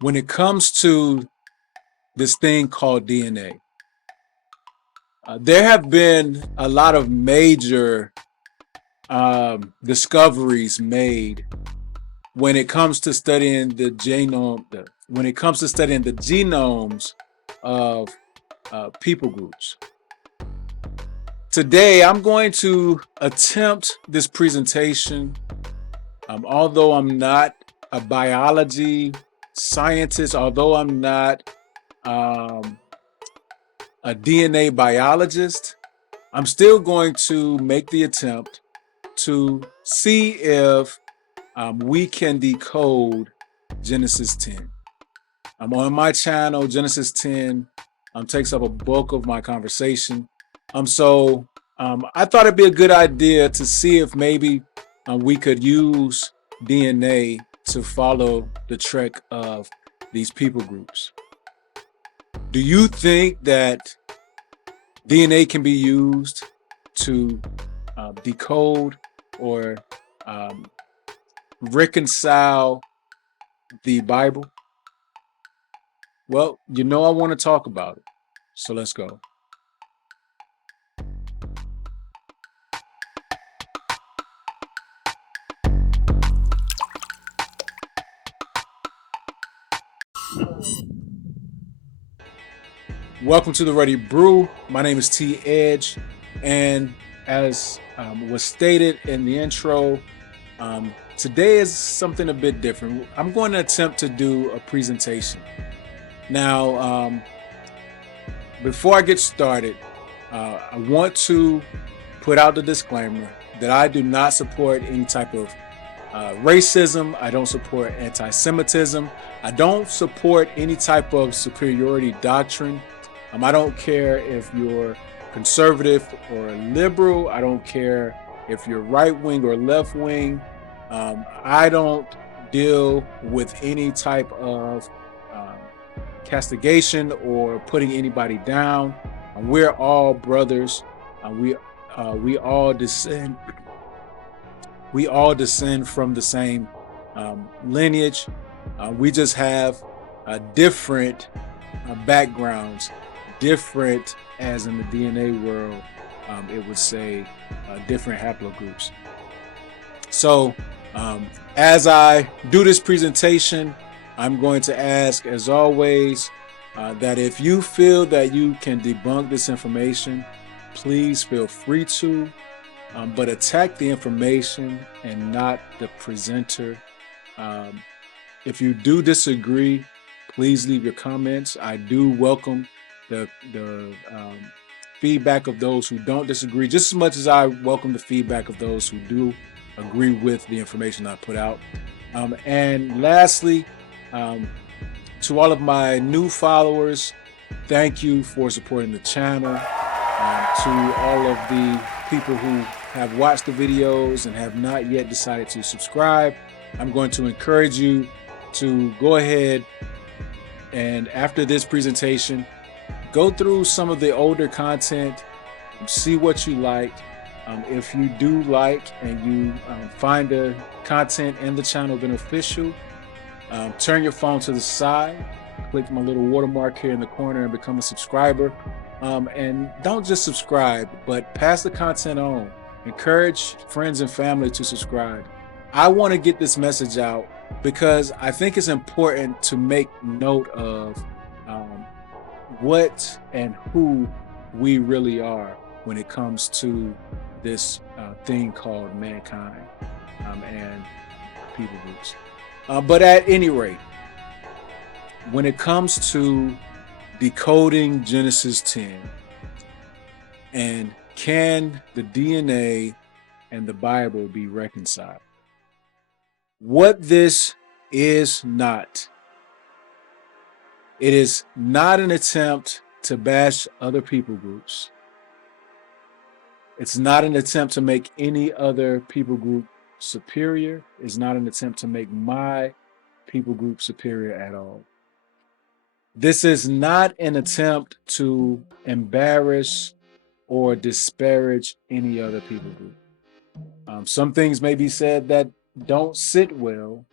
when it comes to this thing called DNA, there have been a lot of major discoveries made when it comes to studying the genome, when it comes to studying the genomes of people groups. Today, I'm going to attempt this presentation. Although I'm not a biology scientist, although I'm not a DNA biologist, I'm still going to make the attempt to see if we can decode Genesis 10. On my channel, Genesis 10 takes up a bulk of my conversation. So I thought it'd be a good idea to see if maybe we could use DNA to follow the trek of these people groups. Do you think that DNA can be used to decode or reconcile the Bible? Well, I want to talk about it. So let's go. Welcome to the Ready Brew. My name is T Edge, and as was stated in the intro, today is something a bit different. I'm going to attempt to do a presentation. Now, before I get started, I want to put out the disclaimer that I do not support any type of racism. I don't support anti-Semitism. I don't support any type of superiority doctrine. I don't care if you're conservative or liberal. I don't care if you're right wing or left wing. I don't deal with any type of castigation or putting anybody down. We're all brothers. We all descend. We all descend from the same lineage. We just have different backgrounds, different, as in the DNA world, it would say different haplogroups. So as I do this presentation, I'm going to ask, as always, that if you feel that you can debunk this information, please feel free to, but attack the information and not the presenter. If you do disagree, please leave your comments. I do welcome the feedback of those who don't disagree, just as much as I welcome the feedback of those who do agree with the information I put out. And lastly, to all of my new followers, thank you for supporting the channel. To all of the people who have watched the videos and have not yet decided to subscribe, I'm going to encourage you to go ahead and, after this presentation, go through some of the older content, see what you like. If you do like and you find the content and the channel beneficial, turn your phone to the side, click my little watermark here in the corner and become a subscriber. And don't just subscribe, but pass the content on. Encourage friends and family to subscribe. I want to get this message out because I think it's important to make note of what and who we really are when it comes to this thing called mankind and people groups. But at any rate, when it comes to decoding Genesis 10 and can the DNA and the Bible be reconciled? What this is not. It is not an attempt to bash other people groups. It's not an attempt to make any other people group superior. It's not an attempt to make my people group superior at all. This is not an attempt to embarrass or disparage any other people group. Some things may be said that don't sit well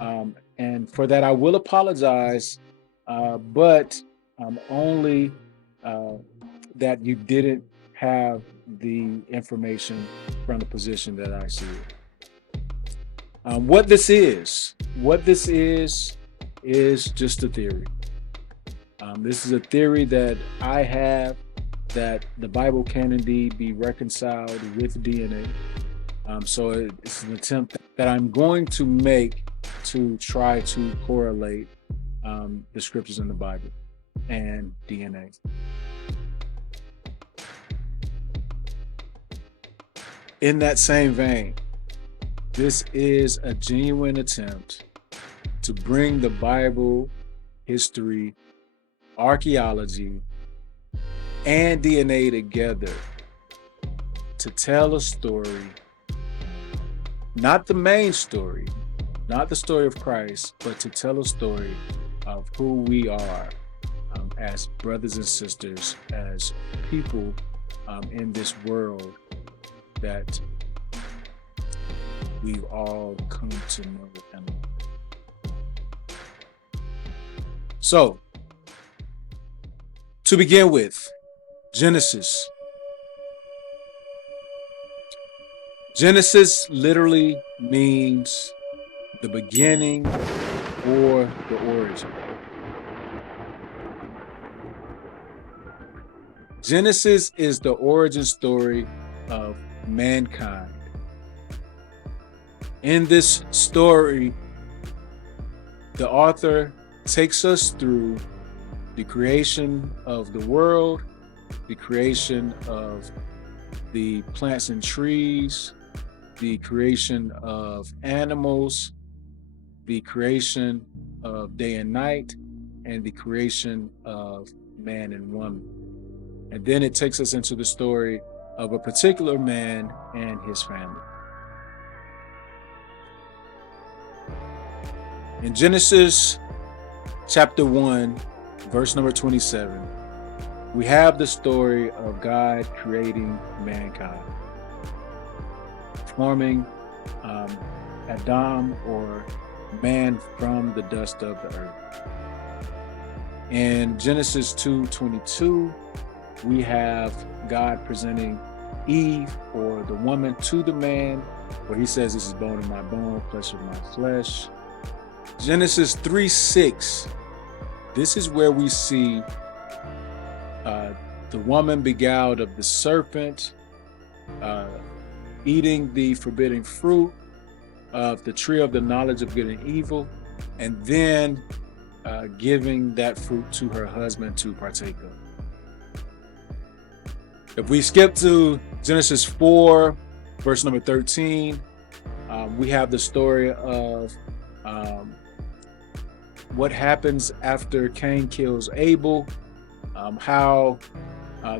And for that, I will apologize, but only that you didn't have the information from the position that I see it. What this is just a theory. This is a theory that I have, that the Bible can indeed be reconciled with DNA. So it's an attempt that I'm going to make to try to correlate the scriptures in the Bible and DNA. In that same vein, this is a genuine attempt to bring the Bible, history, archaeology, and DNA together to tell a story, not the main story, not the story of Christ, but to tell a story of who we are as brothers and sisters, as people in this world that we've all come to know and love. So, to begin with, Genesis. Genesis literally means the beginning or the origin. Genesis is the origin story of mankind. In this story, the author takes us through the creation of the world, the creation of the plants and trees, the creation of animals, the creation of day and night, and the creation of man and woman. And then it takes us into the story of a particular man and his family. In Genesis chapter 1, verse number 27, we have the story of God creating mankind, forming Adam, or man, from the dust of the earth. In Genesis 2:22, we have God presenting Eve, or the woman, to the man, where he says, "This is bone of my bone, flesh of my flesh." Genesis 3:6, this is where we see the woman beguiled of the serpent, eating the forbidden fruit of the tree of the knowledge of good and evil, and then giving that fruit to her husband to partake of. If we skip to Genesis 4, verse number 13, we have the story of what happens after Cain kills Abel, how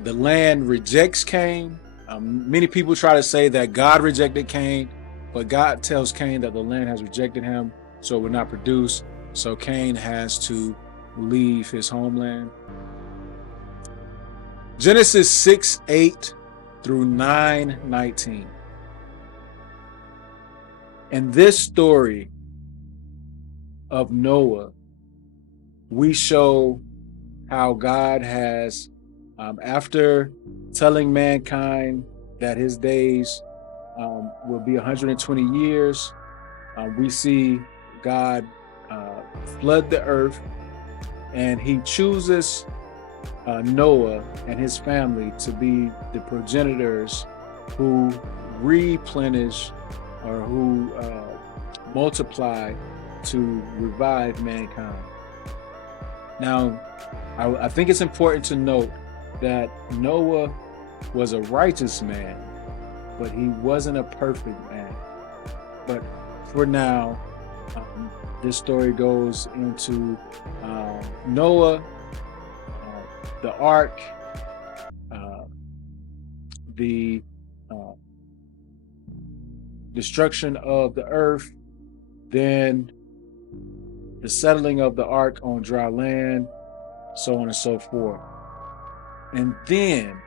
the land rejects Cain. Many people try to say that God rejected Cain, but God tells Cain that the land has rejected him, so it will not produce. So Cain has to leave his homeland. Genesis 6:8 through 9:19. In this story of Noah, we show how God has, after telling mankind that his days will be 120 years, we see God flood the earth, and he chooses Noah and his family to be the progenitors who replenish, or who multiply to revive mankind. Now, I think it's important to note that Noah was a righteous man, but he wasn't a perfect man. But for now, this story goes into Noah, the ark, the destruction of the earth, then the settling of the ark on dry land, so on and so forth. And then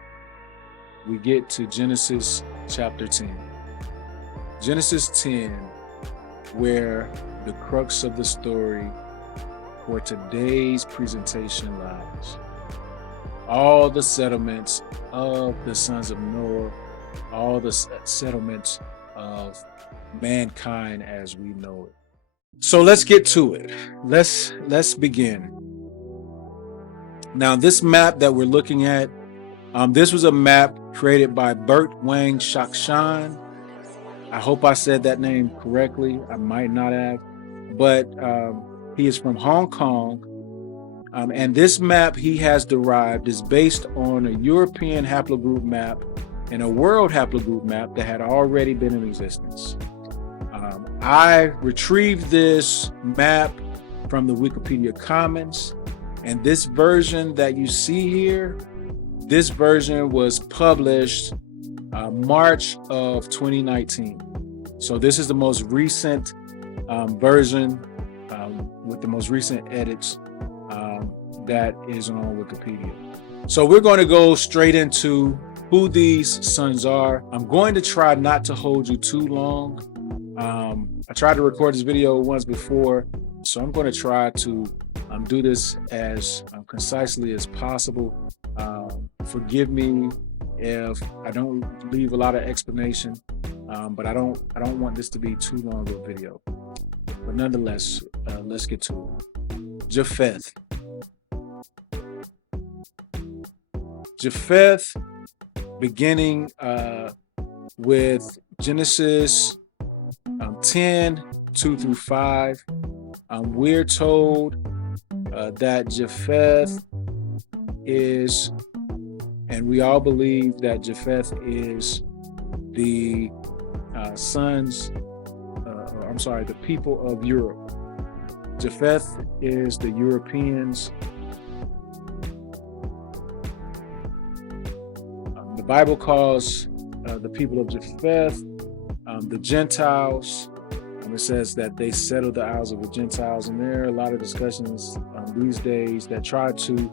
we get to Genesis chapter 10. Genesis 10 where the crux of the story for today's presentation lies. All the settlements of the sons of Noah, all the settlements of mankind as we know it. So let's get to it. Let's begin. Now, this map that we're looking at, this was a map created by Bert Wang Shakshan. I hope I said that name correctly. I might not have, but he is from Hong Kong. And this map he has derived is based on a European haplogroup map and a world haplogroup map that had already been in existence. I retrieved this map from the Wikipedia Commons, and this version that you see here, this version was published March of 2019. So this is the most recent version with the most recent edits that is on Wikipedia. So we're going to go straight into who these sons are. I'm going to try not to hold you too long. I tried to record this video once before, so I'm going to try to do this as concisely as possible. Forgive me if I don't leave a lot of explanation, but I don't want this to be too long of a video. But nonetheless, let's get to it. Japheth. Japheth, beginning with Genesis 10, 2 through 5. We're told that Japheth is, and we all believe that Japheth is the the people of Europe. Japheth is the Europeans. The Bible calls the people of Japheth the Gentiles. It says that they settled the isles of the Gentiles, and there are a lot of discussions these days that try to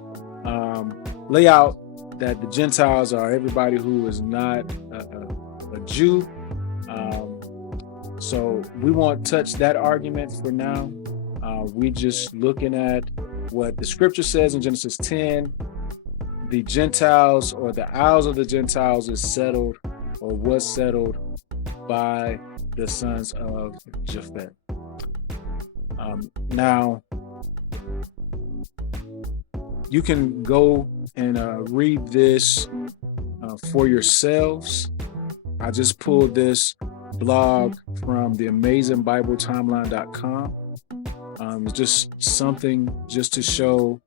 lay out that the Gentiles are everybody who is not a Jew. So we won't touch that argument for now. We're just looking at what the scripture says in Genesis 10. The Gentiles, or the isles of the Gentiles, is settled or was settled by the sons of Japheth. Now, you can go and read this for yourselves. I just pulled this blog from the AmazingBibleTimeline.com. It's just something just to show,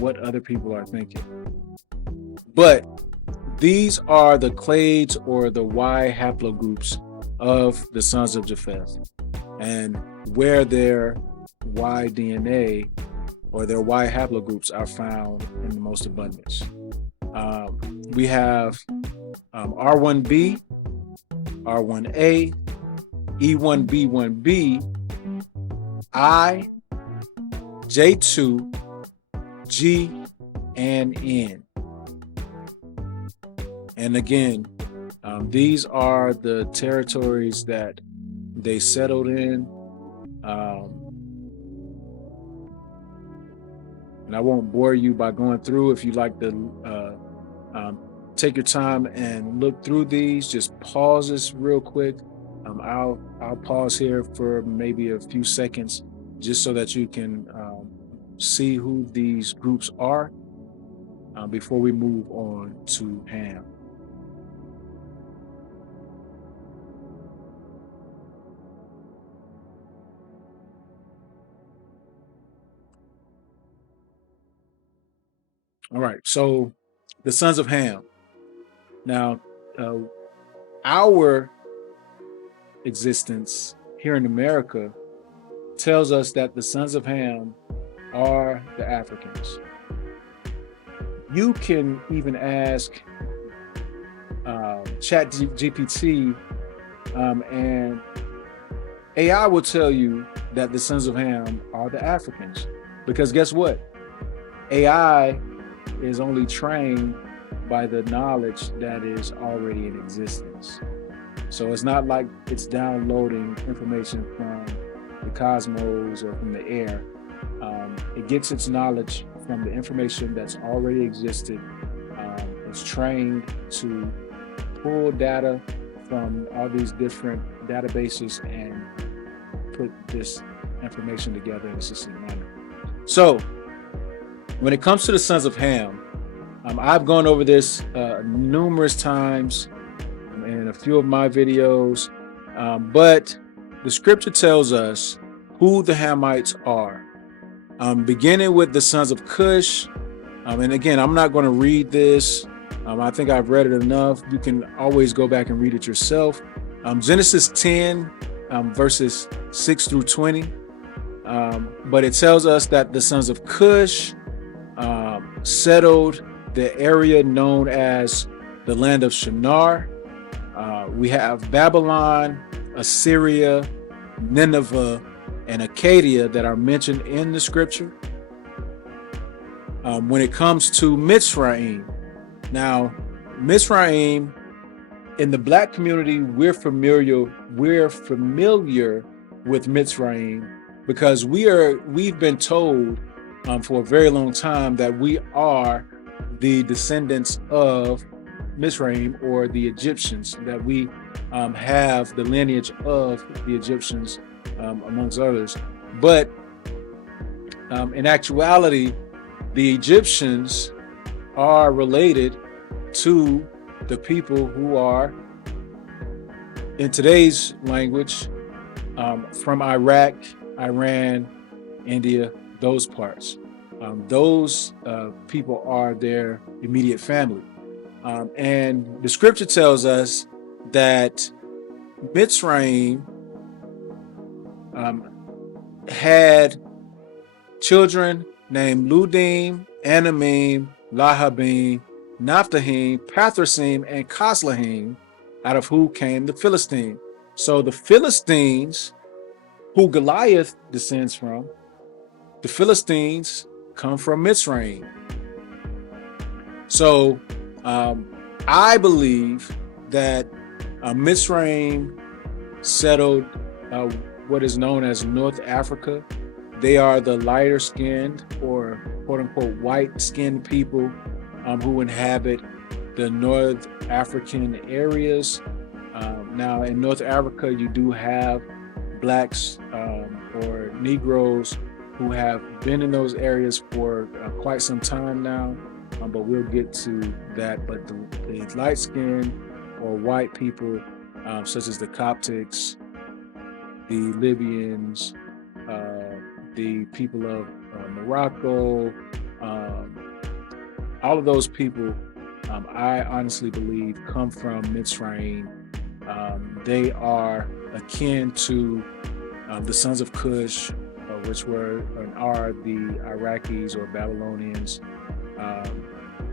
what other people are thinking. But these are the clades or the Y-Haplogroups of the sons of Japheth, and where their Y-DNA or their Y-Haplogroups are found in the most abundance. We have R1b, R1a, E1b1b, I, J2, G, and N. And again, these are the territories that they settled in. And I won't bore you by going through. If you'd like to take your time and look through these, just pause this real quick. I'll pause here for maybe a few seconds just so that you can see who these groups are before we move on to Ham. All right, so the sons of Ham. Now, our existence here in America tells us that the sons of Ham are the Africans. You can even ask ChatGPT, and AI will tell you that the sons of Ham are the Africans. Because guess what? AI is only trained by the knowledge that is already in existence. So it's not like it's downloading information from the cosmos or from the air. It gets its knowledge from the information that's already existed. It's trained to pull data from all these different databases and put this information together in a succinct manner. So when it comes to the sons of Ham, I've gone over this numerous times in a few of my videos, but the scripture tells us who the Hamites are. Beginning with the sons of Cush, and again, I'm not going to read this. I think I've read it enough. You can always go back and read it yourself. Genesis 10, verses 6 through 20. But it tells us that the sons of Cush settled the area known as the land of Shinar. We have Babylon, Assyria, Nineveh, and Acadia that are mentioned in the scripture. When it comes to Mitzrayim, now Mitzrayim, in the black community, we're familiar with Mitzrayim because we've been told for a very long time that we are the descendants of Mitzrayim, or the Egyptians, that we have the lineage of the Egyptians, amongst others. But in actuality, the Egyptians are related to the people who are, in today's language, from Iraq, Iran, India, those parts. Those people are their immediate family. And the scripture tells us that Mitzrayim had children named Ludim, Anamim, Lahabim, Naphtahim, Pathrasim, and Koslahim, out of who came the Philistine. So the Philistines, who Goliath descends from, the Philistines come from Mitzrayim. So I believe that Mitzrayim settled what is known as North Africa. They are the lighter skinned, or quote unquote white skinned people who inhabit the North African areas. Now in North Africa, you do have blacks or Negroes who have been in those areas for quite some time now, but we'll get to that. But the light skinned or white people, such as the Coptics, the Libyans, the people of Morocco, all of those people, I honestly believe, come from Mitzrayim. They are akin to the sons of Cush, which were and are the Iraqis or Babylonians,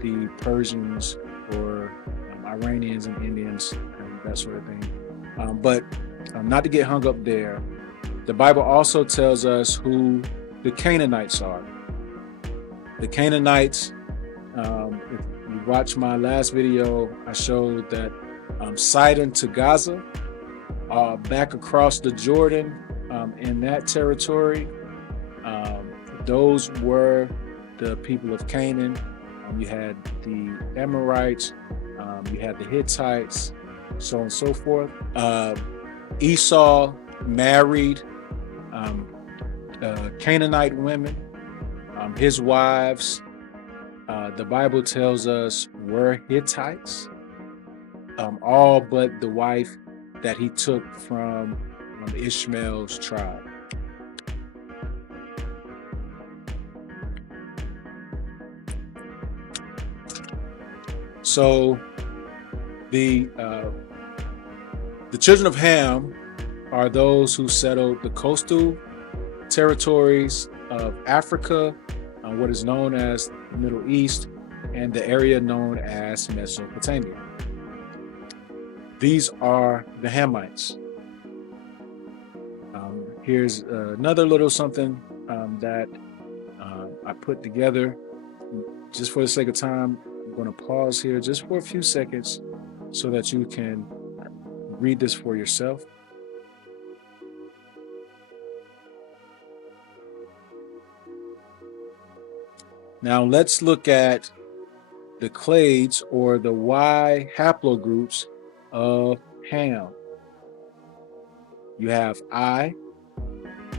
the Persians or Iranians and Indians, and that sort of thing. But not to get hung up there, the Bible also tells us who the Canaanites are. The Canaanites, if you watch my last video, I showed that Sidon to Gaza, back across the Jordan, in that territory, those were the people of Canaan. You had the Amorites, you had the Hittites, so on and so forth. Esau married Canaanite women. His wives, the Bible tells us, were Hittites, all but the wife that he took from Ishmael's tribe. So the children of Ham are those who settled the coastal territories of Africa, what is known as the Middle East, and the area known as Mesopotamia. These are the Hamites. Here's another little something that I put together. Just for the sake of time, I'm going to pause here just for a few seconds so that you can read this for yourself. Now let's look at the clades or the Y haplogroups of Ham. You have I,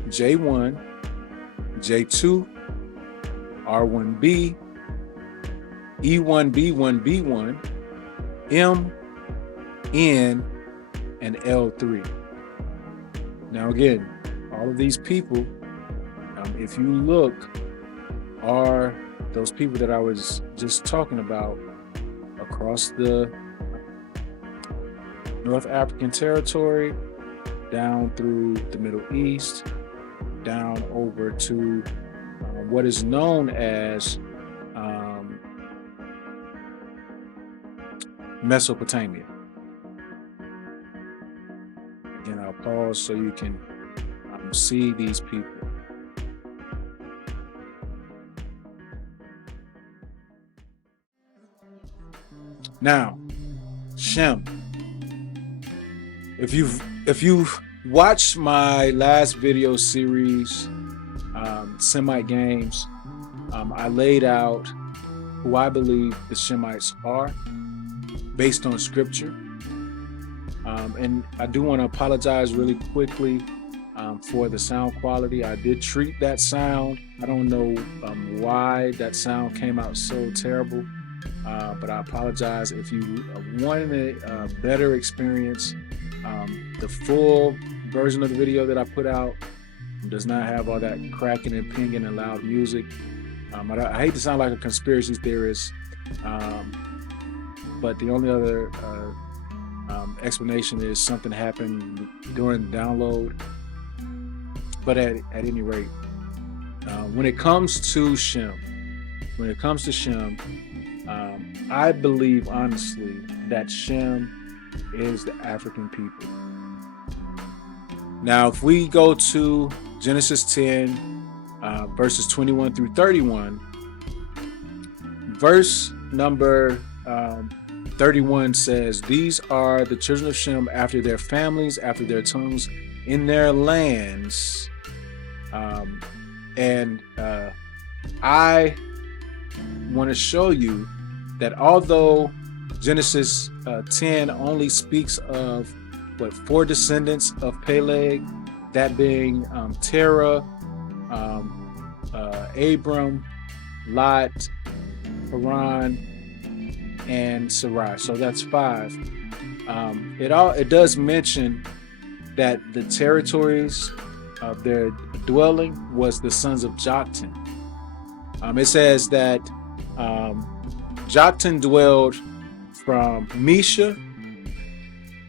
J1, J2, R1b, E1b1b1, M, N, and L3. Now again, all of these people, if you look, are those people that I was just talking about across the North African territory, down through the Middle East, down over to what is known as Mesopotamia. Again, I'll pause so you can see these people. Now, Shem. If you've watched my last video series, Semite Games, I laid out who I believe the Shemites are based on scripture. And I do want to apologize really quickly for the sound quality. I did treat that sound. I don't know why that sound came out so terrible. But I apologize. If you wanted a better experience, the full version of the video that I put out does not have all that cracking and pinging and loud music. I hate to sound like a conspiracy theorist, but the only other explanation is something happened during the download. But at any rate, when it comes to Shem, I believe honestly that Shem is the African people. Now, if we go to Genesis 10, verses 21 through 31, verse number 31 says, "These are the children of Shem after their families, after their tongues, in their lands." I want to show you that although Genesis 10 only speaks of 4 descendants of Peleg, that being Terah, Abram, Lot, Haran, and Sarai. So that's 5. It does mention that the territories of their dwelling was the sons of Joktan. It says that Joktan dwelled from Mesha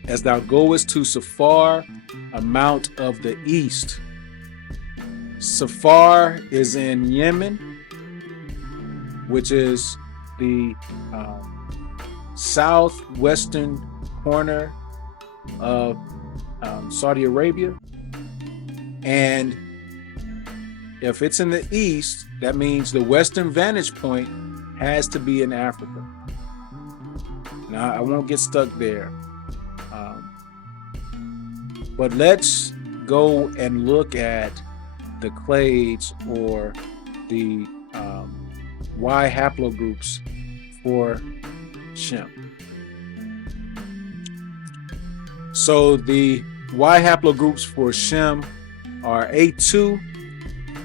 as thou goest to Safar, a mount of the east. Safar is in Yemen, which is the southwestern corner of Saudi Arabia. And if it's in the east, that means the western vantage point has to be in Africa. Now, I won't get stuck there. But let's go and look at the clades or the Y haplogroups for Shem. So the Y haplogroups for Shem are A2,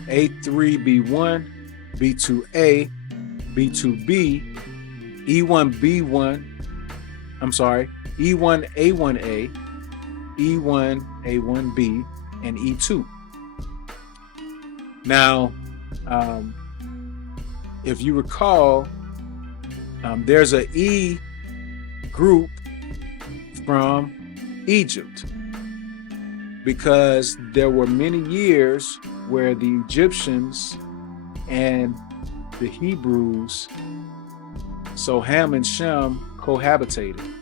A3B1, B2A, B2B, E1B1, E1A1A, E1A1B, and E2. Now, if you recall, there's an E group from Egypt, because there were many years where the Egyptians and the Hebrews, so Ham and Shem, cohabitated.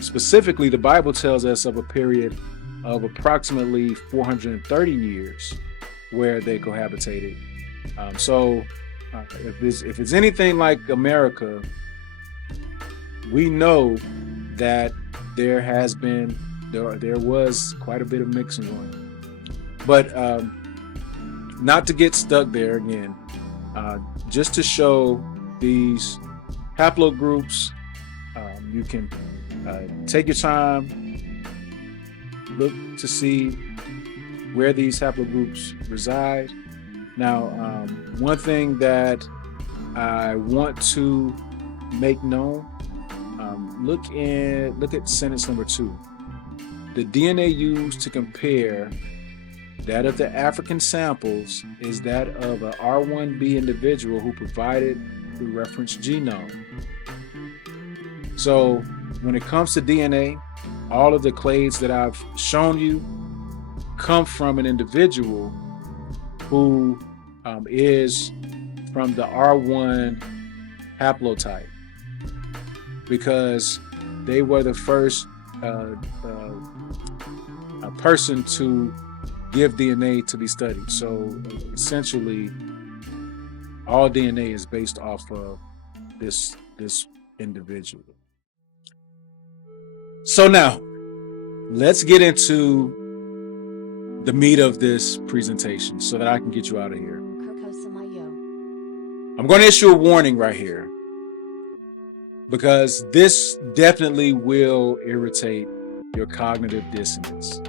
Specifically, the Bible tells us of a period of approximately 430 years where they cohabitated. If it's anything like America, we know that there was quite a bit of mixing going on. But not to get stuck there again, just to show these haplogroups, you can take your time, look to see where these haplogroups reside. Now, one thing that I want to make known, look at sentence number 2. The DNA used to compare that of the African samples is that of a R1b individual who provided the reference genome. So when it comes to DNA, all of the clades that I've shown you come from an individual who is from the R1 haplotype, because they were the first person to give DNA to be studied. So essentially, all DNA is based off of this individual. So now, let's get into the meat of this presentation so that I can get you out of here. I'm going to issue a warning right here, because this definitely will irritate your cognitive dissonance.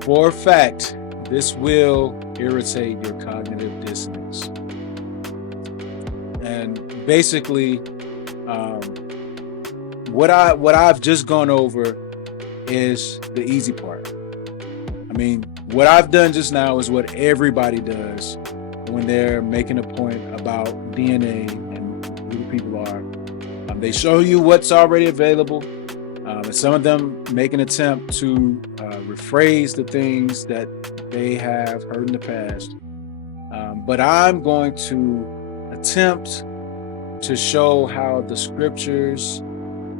For a fact, this will irritate your cognitive dissonance. And basically, what I've just gone over is the easy part. I mean, what I've done just now is what everybody does when they're making a point about DNA and who the people are. They show you what's already available, and some of them make an attempt to rephrase the things that they have heard in the past. But I'm going to attempt to show how the scriptures,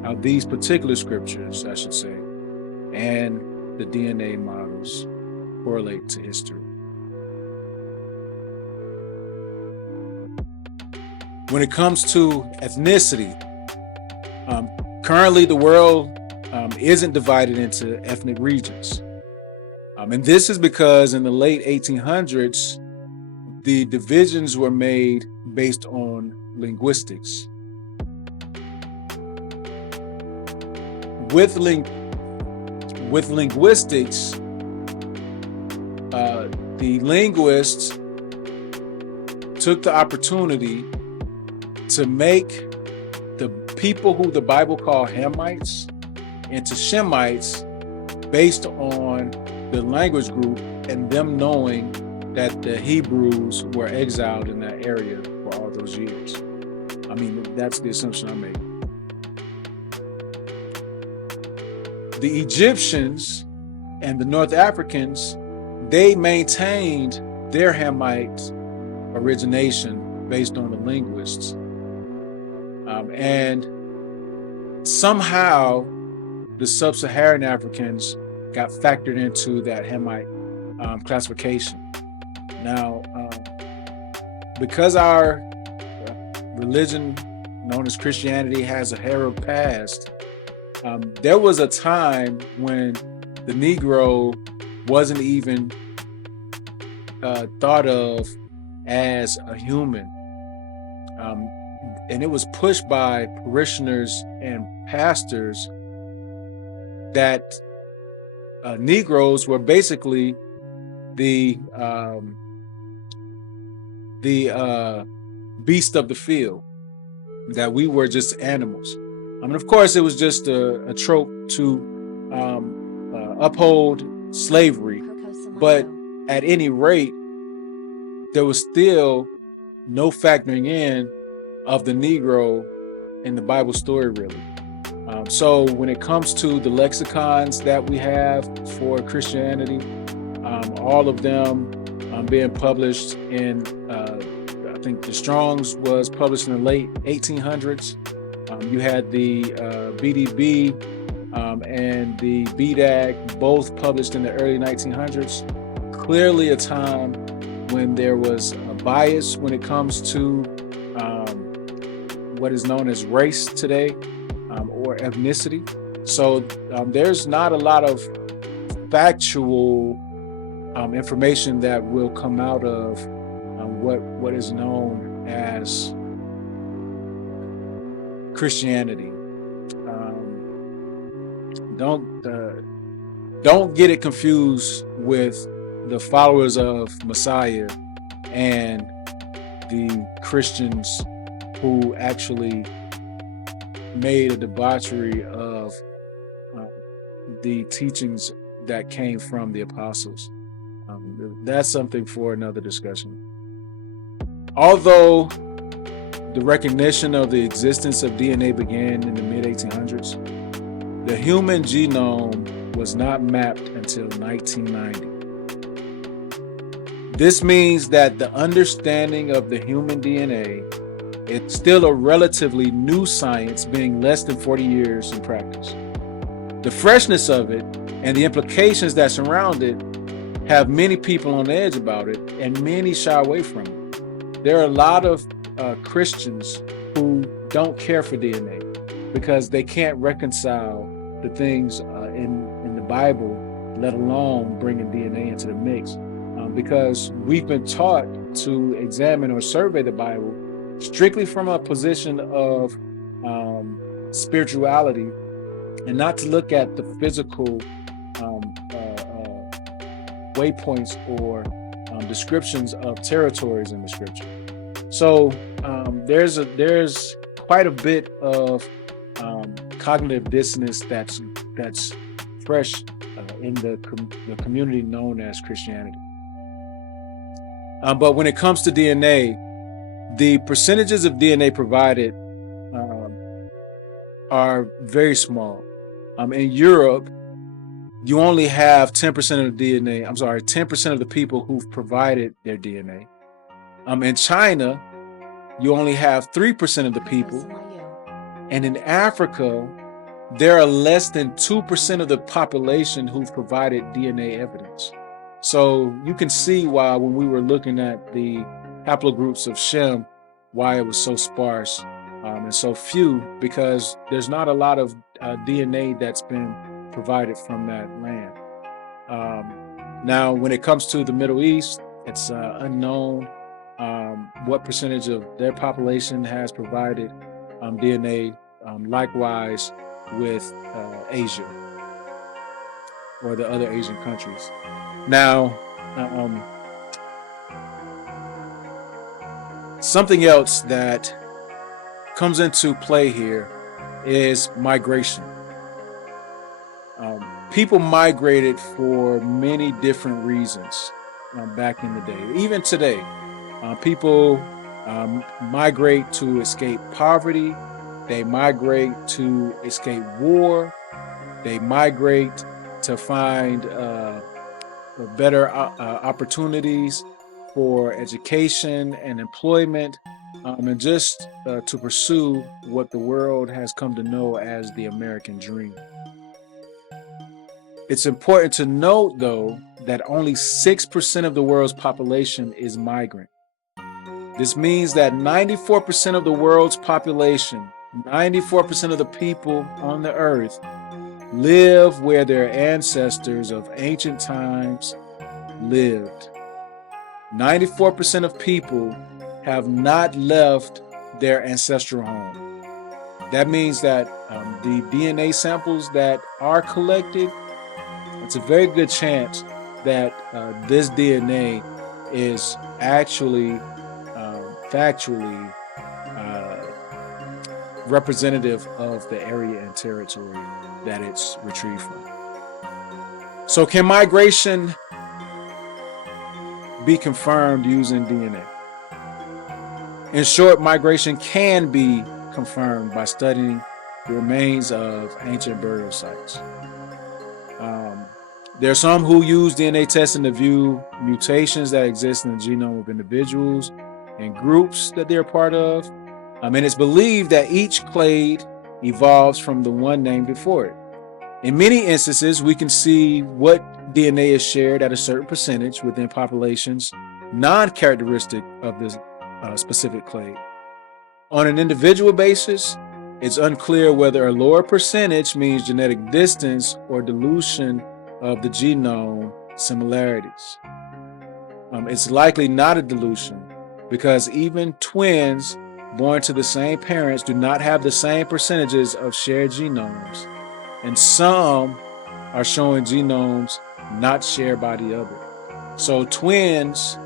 how these particular scriptures, I should say, and the DNA models correlate to history. When it comes to ethnicity, currently the world isn't divided into ethnic regions. And this is because in the late 1800s, the divisions were made based on linguistics. With linguistics, the linguists took the opportunity to make the people who the Bible called Hamites into Shemites based on the language group and them knowing that the Hebrews were exiled in that area for all those years. I mean, that's the assumption I made. The Egyptians and the North Africans, they maintained their Hamite origination based on the linguists. And somehow the sub-Saharan Africans got factored into that Hamite classification. Now, because our religion, known as Christianity, has a harrowed past, there was a time when the Negro wasn't even thought of as a human. And it was pushed by parishioners and pastors that Negroes were basically the beast of the field, that we were just animals. I mean, of course, it was just a trope to uphold slavery, but at any rate, there was still no factoring in of the Negro in the Bible story, really. So when it comes to the lexicons that we have for Christianity, all of them being published in, I think the Strong's was published in the late 1800s. You had the BDB and the BDAG both published in the early 1900s. Clearly a time when there was a bias when it comes to what is known as race today, or ethnicity. So there's not a lot of factual information that will come out of what is known as Christianity. Don't get it confused with the followers of Messiah and the Christians who actually made a debauchery of the teachings that came from the apostles. That's something for another discussion. Although the recognition of the existence of DNA began in the mid-1800s, the human genome was not mapped until 1990. This means that the understanding of the human DNA is still a relatively new science, being less than 40 years in practice. The freshness of it and the implications that surround it have many people on edge about it, and many shy away from it. There are a lot of Christians who don't care for DNA because they can't reconcile the things in the Bible, let alone bringing DNA into the mix. Because we've been taught to examine or survey the Bible strictly from a position of spirituality, and not to look at the physical waypoints or descriptions of territories in the scripture. So there's quite a bit of cognitive dissonance that's fresh in the community known as Christianity. But when it comes to DNA, the percentages of DNA provided are very small. In Europe, you only have 10% of the DNA. 10% of the people who've provided their DNA. In China, you only have 3% of the people. And in Africa, there are less than 2% of the population who've provided DNA evidence. So you can see why, when we were looking at the haplogroups of Shem, why it was so sparse and so few, because there's not a lot of DNA that's been provided from that land. Now, when it comes to the Middle East, it's unknown what percentage of their population has provided DNA. Likewise with Asia or the other Asian countries. Now, something else that comes into play here is migration. People migrated for many different reasons back in the day. Even today, people migrate to escape poverty. They migrate to escape war. They migrate to find better opportunities for education and employment, and just to pursue what the world has come to know as the American dream. It's important to note, though, that only 6% of the world's population is migrant. This means that 94% of the world's population, 94% of the people on the earth, live where their ancestors of ancient times lived. 94% of people have not left their ancestral home. That means that the DNA samples that are collected, it's a very good chance that this DNA is actually factually representative of the area and territory that it's retrieved from. So can migration be confirmed using DNA? In short, migration can be confirmed by studying the remains of ancient burial sites. There are some who use DNA testing to view mutations that exist in the genome of individuals and groups that they're part of. And it's believed that each clade evolves from the one named before it. In many instances, we can see what DNA is shared at a certain percentage within populations non-characteristic of this specific clade. On an individual basis, it's unclear whether a lower percentage means genetic distance or dilution of the genome similarities. It's likely not a dilution because even twins born to the same parents do not have the same percentages of shared genomes, and some are showing genomes not shared by the other. So twins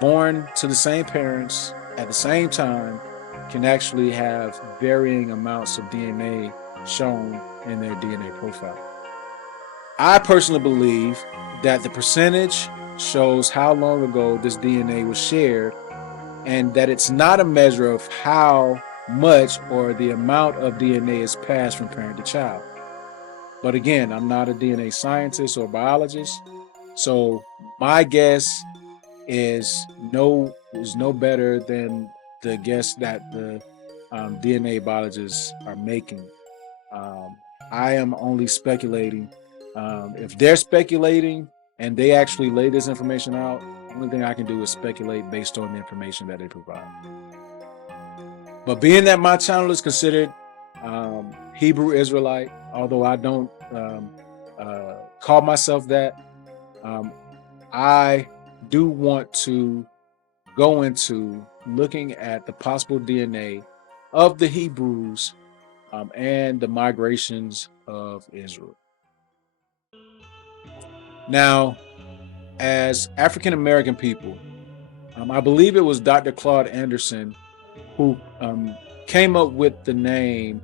born to the same parents at the same time can actually have varying amounts of DNA shown in their DNA profile. I personally believe that the percentage shows how long ago this DNA was shared, and that it's not a measure of how much or the amount of DNA is passed from parent to child. But again, I'm not a DNA scientist or biologist, so my guess is no better than the guess that the DNA biologists are making. I am only speculating. If they're speculating and they actually lay this information out, the only thing I can do is speculate based on the information that they provide. But being that my channel is considered Hebrew Israelite, although I don't call myself that, I do want to go into looking at the possible DNA of the Hebrews and the migrations of Israel. Now, as African American people, I believe it was Dr. Claude Anderson who came up with the name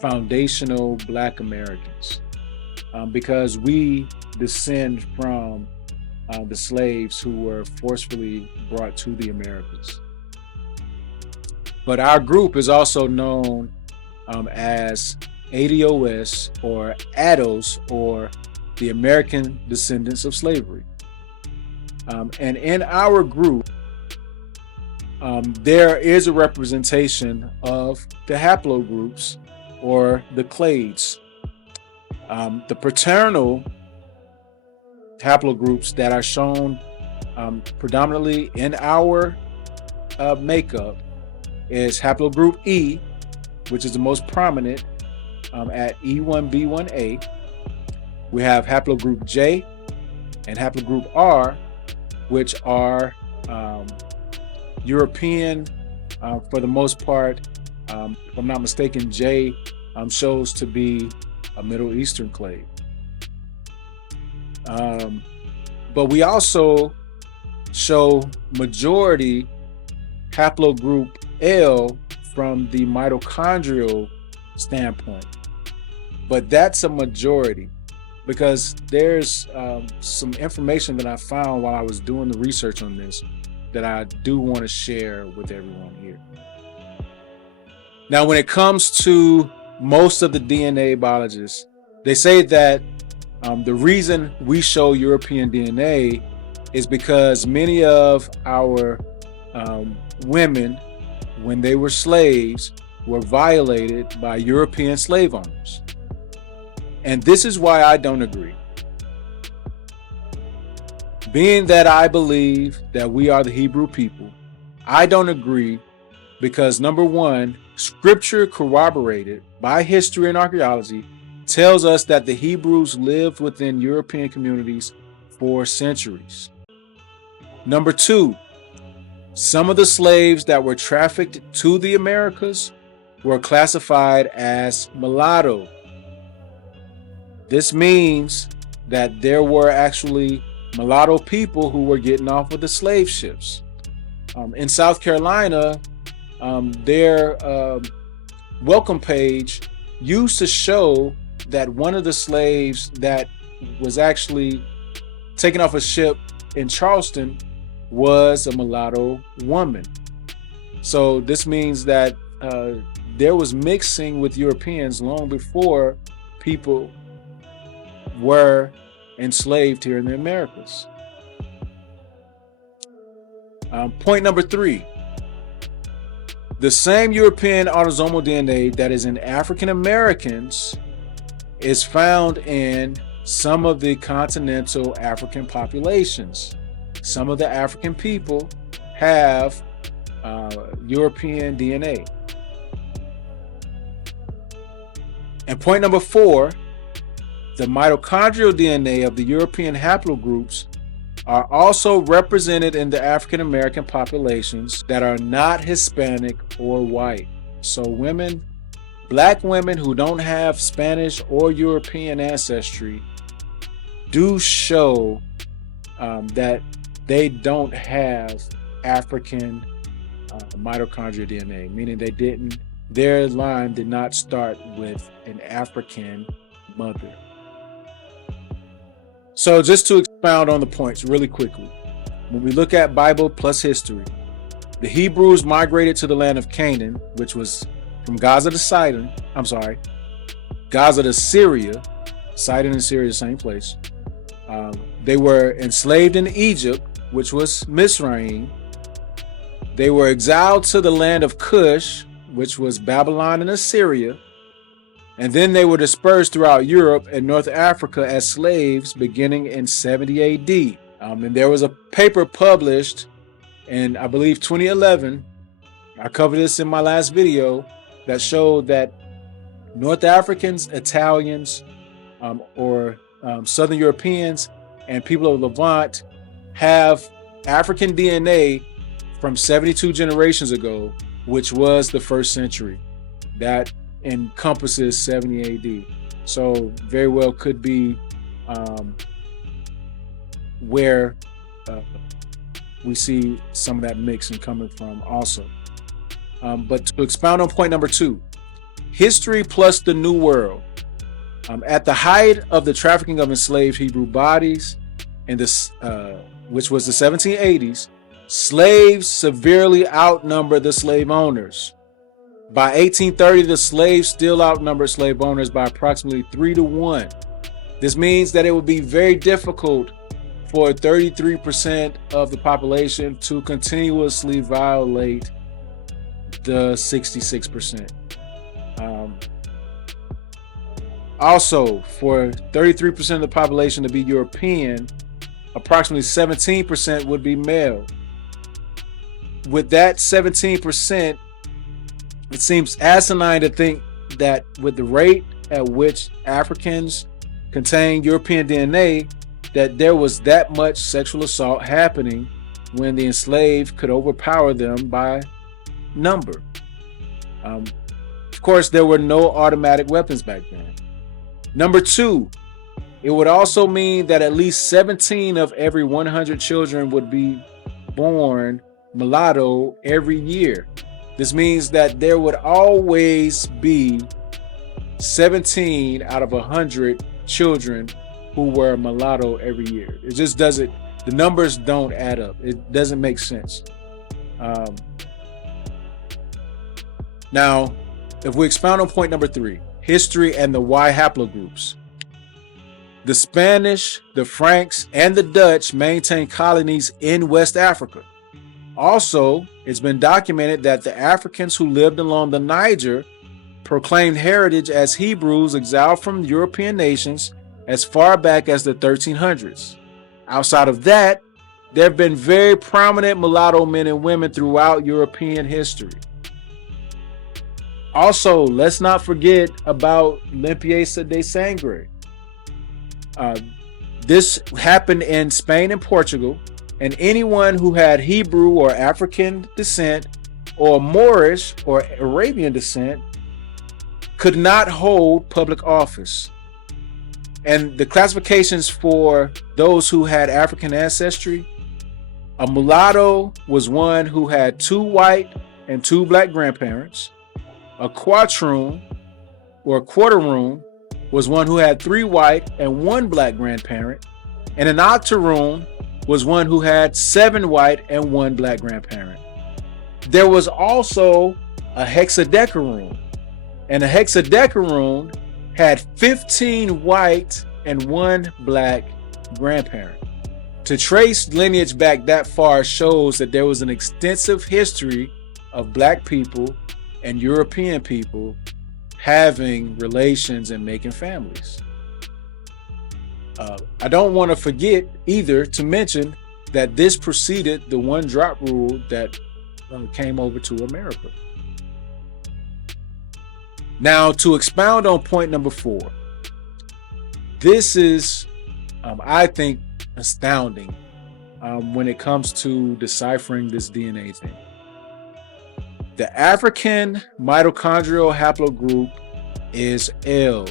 Foundational Black Americans, because we descend from the slaves who were forcefully brought to the Americas. But our group is also known as ADOS or ADOS, or the American Descendants of Slavery. And in our group, there is a representation of the haplogroups or the clades. The paternal haplogroups that are shown predominantly in our makeup is haplogroup E, which is the most prominent at E1B1A. We have haplogroup J and haplogroup R, which are European for the most part. If I'm not mistaken, J shows to be a Middle Eastern clade. But we also show majority haplogroup L from the mitochondrial standpoint. But that's a majority because there's some information that I found while I was doing the research on this that I do want to share with everyone here. Now, when it comes to most of the DNA biologists, they say that the reason we show European DNA is because many of our women, when they were slaves, were violated by European slave owners. And this is why I don't agree. Being that I believe that we are the Hebrew people, I don't agree because, number one, scripture corroborated by history and archaeology tells us that the Hebrews lived within European communities for centuries. Number two, some of the slaves that were trafficked to the Americas were classified as mulatto. This means that there were actually mulatto people who were getting off of the slave ships. In South Carolina, their welcome page used to show that one of the slaves that was actually taken off a ship in Charleston was a mulatto woman. So this means that there was mixing with Europeans long before people were enslaved here in the Americas. Point number three, the same European autosomal DNA that is in African Americans is found in some of the continental African populations. Some of the African people have European DNA. And point number 4, the mitochondrial DNA of the European haplogroups are also represented in the African American populations that are not Hispanic or white. So black women who don't have Spanish or European ancestry do show that they don't have African mitochondrial DNA, meaning their line did not start with an African mother. So just to expound on the points really quickly, when we look at Bible plus history, the Hebrews migrated to the land of Canaan, which was from Gaza to Sidon. Gaza to Syria. Sidon and Syria, the same place. They were enslaved in Egypt, which was Mizraim. They were exiled to the land of Cush, which was Babylon and Assyria. And then they were dispersed throughout Europe and North Africa as slaves beginning in 70 AD. And there was a paper published in, I believe, 2011. I covered this in my last video, that showed that North Africans, Italians, or Southern Europeans and people of Levant have African DNA from 72 generations ago, which was the 1st century. That encompasses 70 AD. So very well could be where we see some of that mixing coming from also. But to expound on point number 2, history plus the New World. At the height of the trafficking of enslaved Hebrew bodies, in this, which was the 1780s, slaves severely outnumbered the slave owners. By 1830, the slaves still outnumbered slave owners by approximately 3-1. This means that it would be very difficult for 33% of the population to continuously violate the 66%. Also, for 33% of the population to be European, approximately 17% would be male. With that 17%, it seems asinine to think that with the rate at which Africans contain European DNA, that there was that much sexual assault happening when the enslaved could overpower them by number. Of course, there were no automatic weapons back then. Number 2, it would also mean that at least 17 of every 100 children would be born mulatto every year. This means that there would always be 17 out of 100 children who were mulatto every year. It just doesn't, the numbers don't add up. It doesn't make sense. Now, if we expound on point number 3, history and the Y-Haplogroups. The Spanish, the Franks, and the Dutch maintained colonies in West Africa. Also, it's been documented that the Africans who lived along the Niger proclaimed heritage as Hebrews exiled from European nations as far back as the 1300s. Outside of that, there have been very prominent mulatto men and women throughout European history. Also, let's not forget about Limpieza de Sangre. This happened in Spain and Portugal, and anyone who had Hebrew or African descent or Moorish or Arabian descent could not hold public office. And the classifications for those who had African ancestry: a mulatto was one who had 2 white and 2 black grandparents. A quatroon or quarteroon was one who had 3 white and 1 black grandparent. And an octoroon was one who had 7 white and 1 black grandparent. There was also a hexadecaroon, and a hexadecaroon had 15 white and 1 black grandparent. To trace lineage back that far shows that there was an extensive history of black people and European people having relations and making families. I don't want to forget either to mention that this preceded the 1-drop rule that came over to America. Now, to expound on point number 4, this is, I think, astounding when it comes to deciphering this DNA thing. The African mitochondrial haplogroup is L.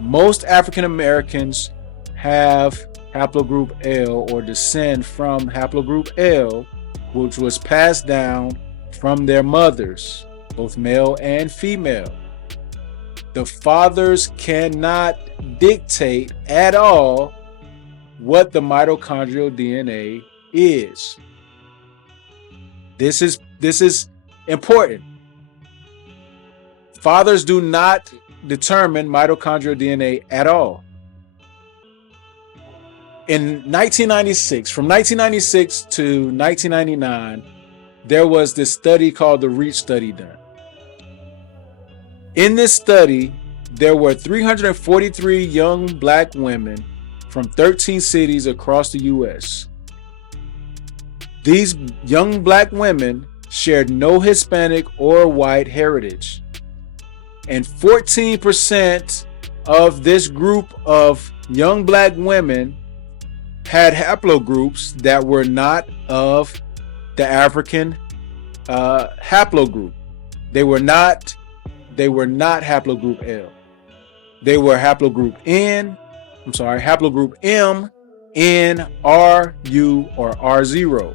Most African Americans have haplogroup L or descend from haplogroup L, which was passed down from their mothers, both male and female. The fathers cannot dictate at all what the mitochondrial DNA is. This is important. Fathers do not determine mitochondrial DNA at all. In 1996, from 1996 to 1999, there was this study called the REACH study done. In this study, there were 343 young black women from 13 cities across the U.S. These young black women shared no Hispanic or white heritage. And 14% of this group of young black women had haplogroups that were not of the African haplogroup. They were not haplogroup L. They were haplogroup haplogroup M, N, R, U, or R0.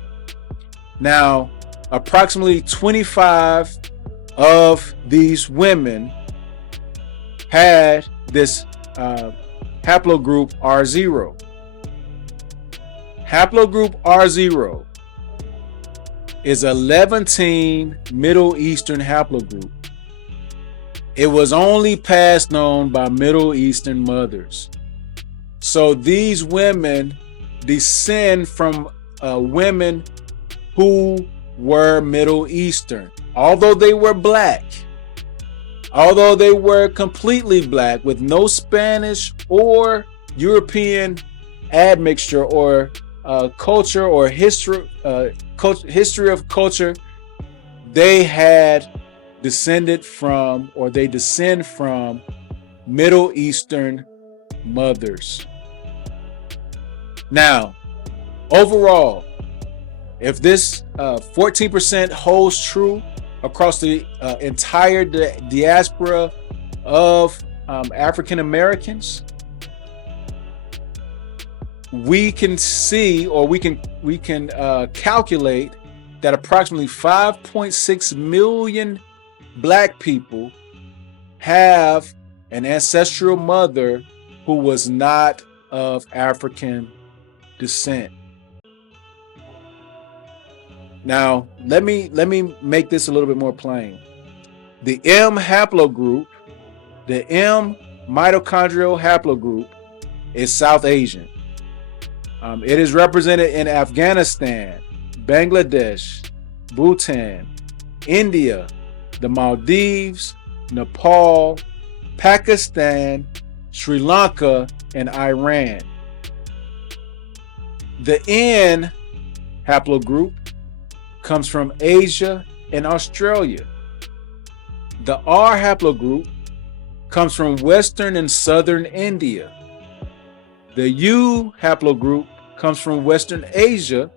Now, approximately 25 of these women had this haplogroup R0. Haplogroup R0 is a Levantine Middle Eastern haplogroup. It was only passed on by Middle Eastern mothers. So these women descend from women who were Middle Eastern. Although they were black, although they were completely black with no Spanish or European admixture or culture or history of culture, they descend from Middle Eastern mothers. Now, overall, if this 14% holds true across the entire diaspora of African Americans, we can see, or we can calculate that approximately 5.6 million black people have an ancestral mother who was not of African descent. Now, let me make this a little bit more plain. The M haplogroup, the M mitochondrial haplogroup, is South Asian. It is represented in Afghanistan, Bangladesh, Bhutan, India, the Maldives, Nepal, Pakistan, Sri Lanka, and Iran. The N haplogroup comes from Asia and Australia. The R haplogroup comes from Western and Southern India. The U haplogroup comes from Western Asia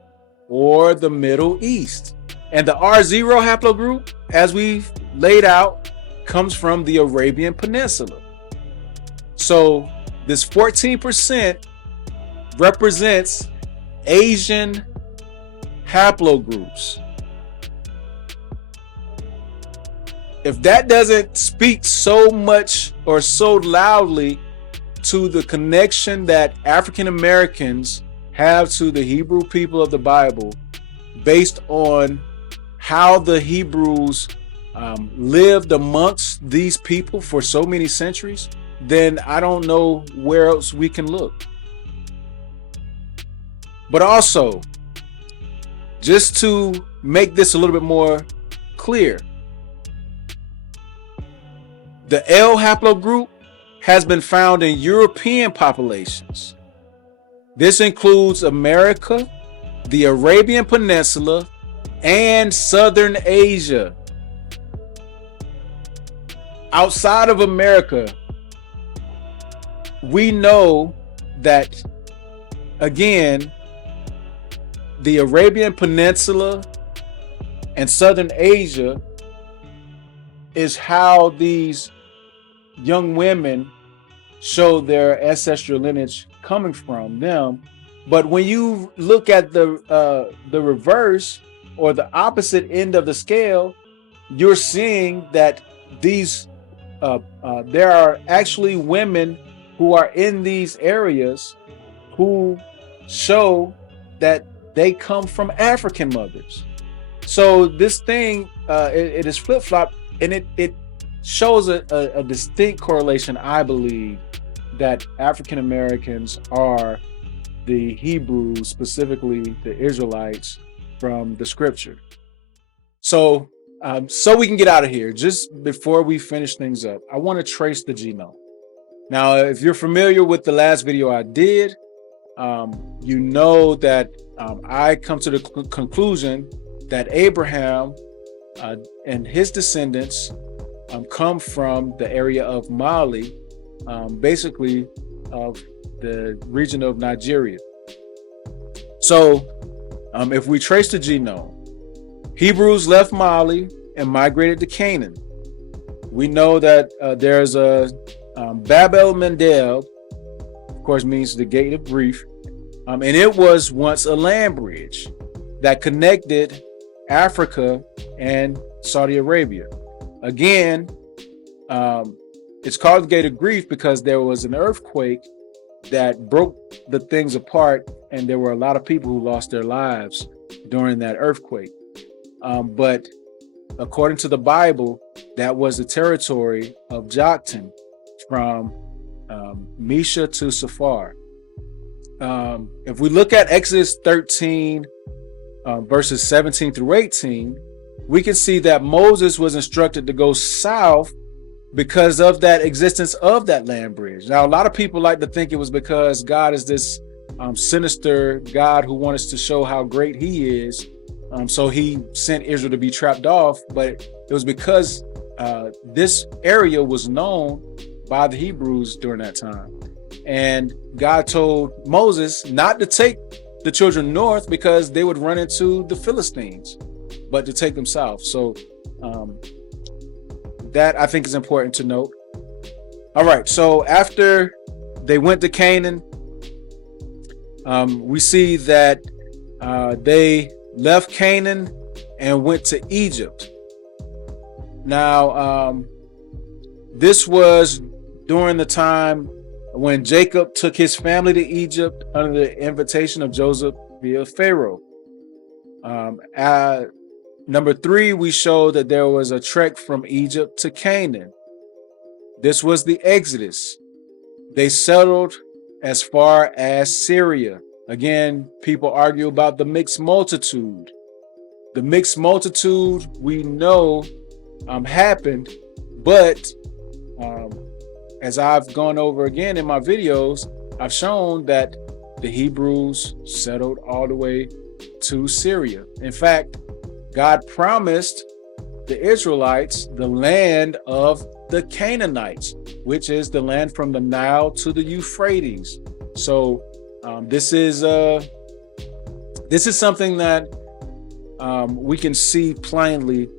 or the Middle East. And the R0 haplogroup, as we've laid out, comes from the Arabian Peninsula. So this 14% represents Asian haplogroups. If that doesn't speak so much or so loudly to the connection that African Americans have to the Hebrew people of the Bible, based on how the Hebrews lived amongst these people for so many centuries, then I don't know where else we can look. But also, just to make this a little bit more clear, the L haplogroup has been found in European populations. This includes America, the Arabian Peninsula, and Southern Asia. outside of America, we know that, again, the Arabian Peninsula and Southern Asia is how these young women show their ancestral lineage coming from them. But when you look at the reverse or the opposite end of the scale, you're seeing that these there are actually women who are in these areas who show that they come from African mothers. So this thing, it is flip-flop, and it shows a distinct correlation, I believe, that African Americans are the Hebrews, specifically the Israelites, from the scripture. So we can get out of here, just before we finish things up, I want to trace the genome. Now, if you're familiar with the last video I did, you know that I come to the conclusion that Abraham and his descendants come from the area of Mali, basically of the region of Nigeria. So if we trace the genome, Hebrews left Mali and migrated to Canaan. We know that there's a Bab el-Mandeb, of course, means the gate of grief, and it was once a land bridge that connected Africa and Saudi Arabia. Again, it's called the gate of grief because there was an earthquake that broke the things apart, and there were a lot of people who lost their lives during that earthquake. But according to the Bible, that was the territory of Joktan, from Mesha to Safar. If we look at Exodus 13, verses 17 through 18, we can see that Moses was instructed to go south because of that existence of that land bridge. Now, a lot of people like to think it was because God is this sinister God who wants to show how great he is. So he sent Israel to be trapped off, but it was because this area was known by the Hebrews during that time. And God told Moses not to take the children north because they would run into the Philistines, but to take them south. So that I think is important to note. All right, so after they went to Canaan, we see that they left Canaan and went to Egypt. Now, this was during the time when Jacob took his family to Egypt under the invitation of Joseph via Pharaoh. Number 3, we show that there was a trek from Egypt to Canaan. This was the Exodus. They settled as far as Syria. Again, people argue about the mixed multitude. The mixed multitude we know happened, but as I've gone over again in my videos, I've shown that the Hebrews settled all the way to Syria. In fact, God promised the Israelites the land of the Canaanites, which is the land from the Nile to the Euphrates. So this is something that we can see plainly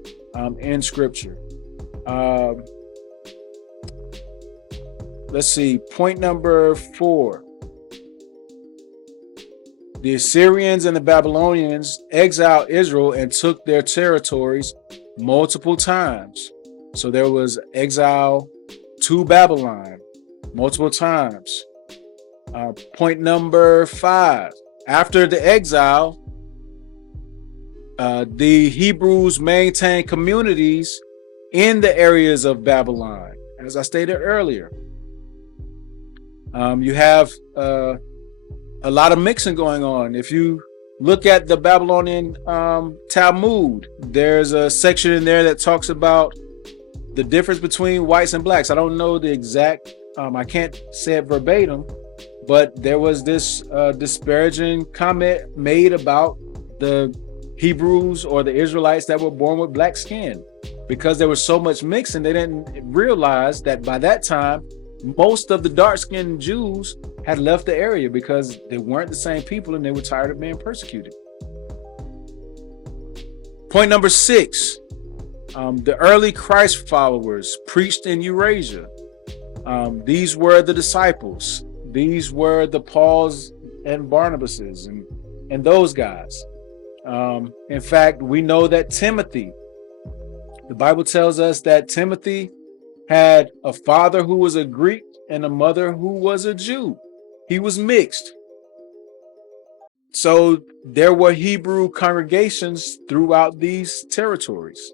in Scripture. Let's see, point number 4. The Assyrians and the Babylonians exiled Israel and took their territories multiple times. So there was exile to Babylon multiple times. Point number 5. After the exile, the Hebrews maintained communities in the areas of Babylon, as I stated earlier. You have a lot of mixing going on. If you look at the Babylonian Talmud, there's a section in there that talks about the difference between whites and blacks. I don't know the exact, I can't say it verbatim, but there was this disparaging comment made about the Hebrews or the Israelites that were born with black skin, because there was so much mixing, they didn't realize that by that time, most of the dark-skinned Jews had left the area because they weren't the same people and they were tired of being persecuted. Point number 6, the early Christ followers preached in Eurasia. These were the disciples. These were the Pauls and Barnabases and those guys. In fact, we know that Timothy, the Bible tells us that Timothy had a father who was a Greek and a mother who was a Jew. He was mixed. So there were Hebrew congregations throughout these territories.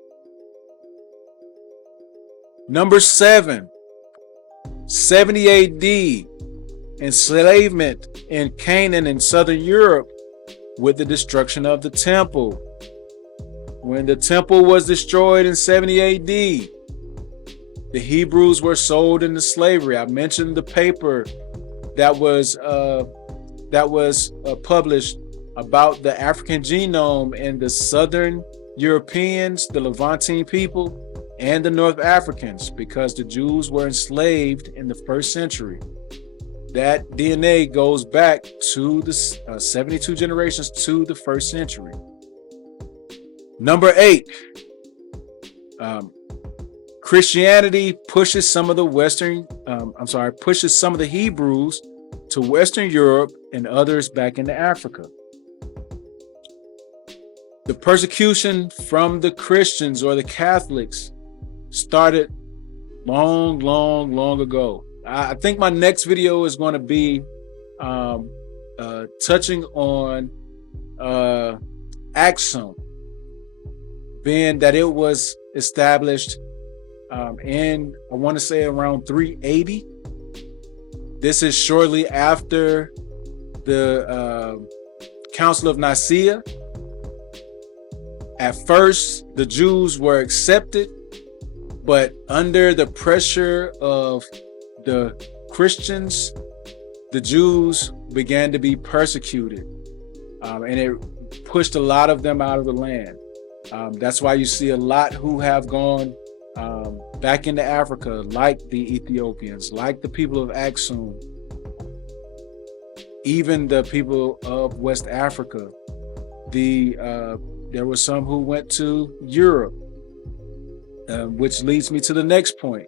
Number 7, 70 AD, enslavement in Canaan and Southern Europe with the destruction of the temple. When the temple was destroyed in 70 AD, the Hebrews were sold into slavery. I mentioned the paper that was published about the African genome and the Southern Europeans, the Levantine people, and the North Africans, because the Jews were enslaved in the 1st century. That DNA goes back to the 72 generations to the 1st century. Number 8, Christianity pushes some of the pushes some of the Hebrews to Western Europe and others back into Africa. The persecution from the Christians or the Catholics started long ago. I think my next video is going to be touching on Axum, being that it was established in, I want to say, around 380. This is shortly after the Council of Nicaea. At first, the Jews were accepted, but under the pressure of the Christians, the Jews began to be persecuted, and it pushed a lot of them out of the land. That's why you see a lot who have gone back into Africa, like the Ethiopians, like the people of Axum, even the people of West Africa. There were some who went to Europe, which leads me to the next point.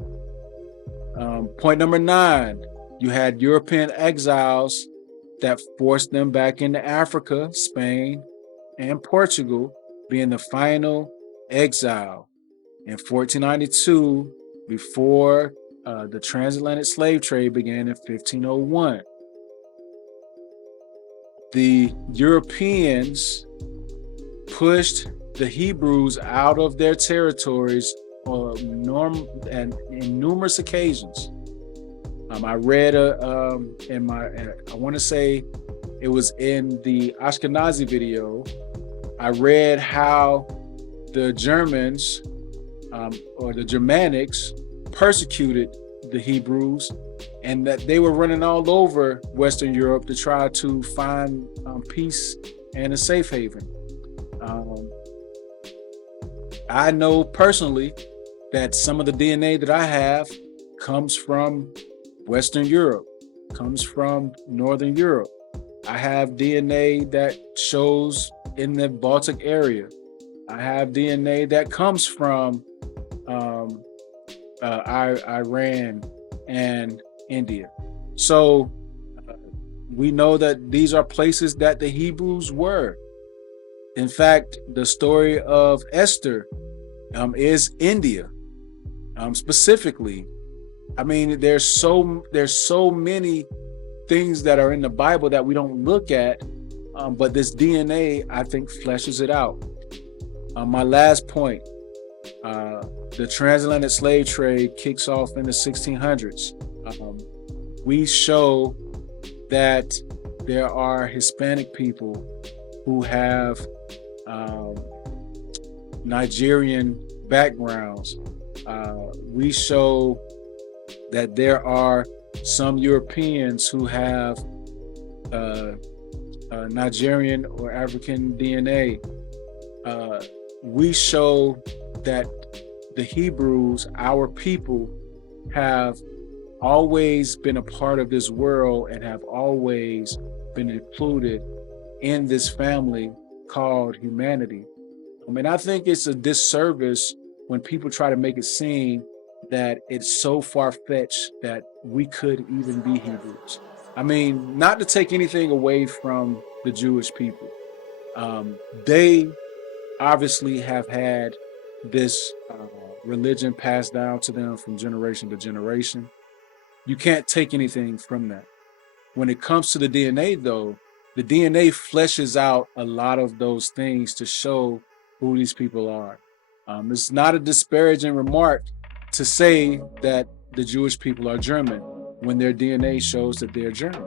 Point number 9, you had European exiles that forced them back into Africa, Spain, and Portugal being the final exile in 1492, before the transatlantic slave trade began in 1501. The Europeans pushed the Hebrews out of their territories in numerous occasions. I read I want to say it was in the Ashkenazi video, I read how the Germans or the Germanics persecuted the Hebrews, and that they were running all over Western Europe to try to find peace and a safe haven. I know personally that some of the DNA that I have comes from Western Europe, comes from Northern Europe. I have DNA that shows in the Baltic area. I have DNA that comes from Iran and India. So we know that these are places that the Hebrews were. In fact, the story of Esther is India, specifically. I mean, there's so many things that are in the Bible that we don't look at, but this DNA, I think, fleshes it out. My last point, the transatlantic slave trade kicks off in the 1600s. We show that there are Hispanic people who have Nigerian backgrounds. We show that there are some Europeans who have Nigerian or African DNA. We show that the Hebrews, our people, have always been a part of this world and have always been included in this family called humanity. I mean, I think it's a disservice when people try to make it seem that it's so far-fetched that we could even be Hebrews. I mean, not to take anything away from the Jewish people. They obviously have had this religion passed down to them from generation to generation. You can't take anything from that. When it comes to the DNA, though, the DNA fleshes out a lot of those things to show who these people are. It's not a disparaging remark to say that the Jewish people are German when their DNA shows that they're German.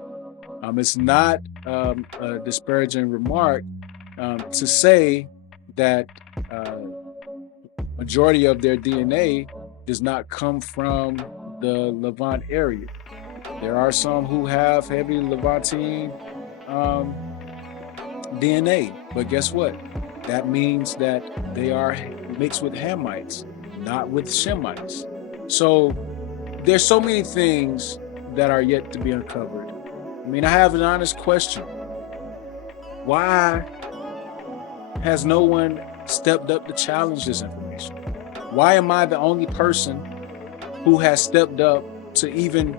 It's not a disparaging remark to say that majority of their DNA does not come from the Levant area. There are some who have heavy Levantine DNA, but guess what? That means that they are mixed with Hamites, not with Shemites. So there's so many things that are yet to be uncovered. I mean, I have an honest question. Why has no one stepped up to challenge this information? Why am I the only person who has stepped up to even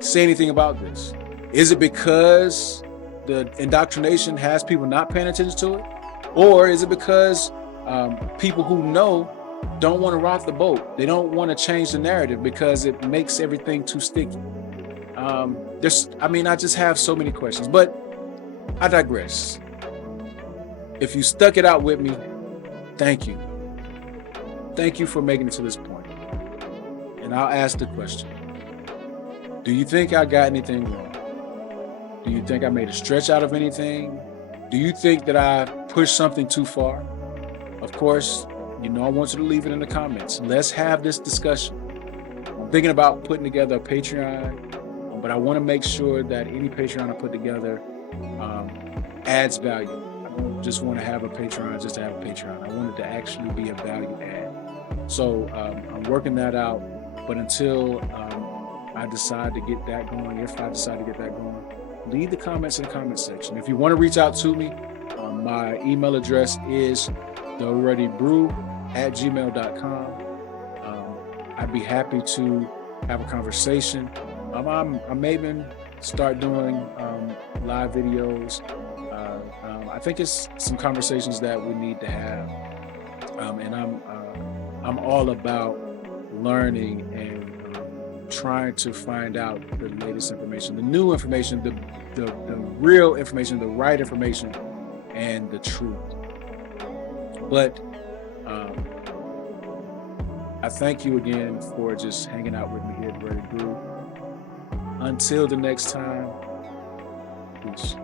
say anything about this? Is it because the indoctrination has people not paying attention to it? Or is it because people who know don't want to rock the boat? They don't want to change the narrative because it makes everything too sticky. I just have so many questions, but I digress. If you stuck it out with me, thank you. Thank you for making it to this point. And I'll ask the question. Do you think I got anything wrong? Do you think I made a stretch out of anything? Do you think that I pushed something too far? Of course, I want you to leave it in the comments. Let's have this discussion. I'm thinking about putting together a Patreon, but I want to make sure that any Patreon I put together adds value. I don't just want to have a Patreon just to have a Patreon. I want it to actually be a value add. So I'm working that out, but until I decide to get that going, if I decide to get that going, leave the comments in the comment section. If you want to reach out to me, my email address is thereadybrew@gmail.com. I'd be happy to have a conversation. I may even start doing live videos. I think it's some conversations that we need to have, and I'm all about learning and trying to find out the latest information, the new information, the real information, the right information, and the truth. But I thank you again for just hanging out with me here at Ready Brew. Until the next time, peace.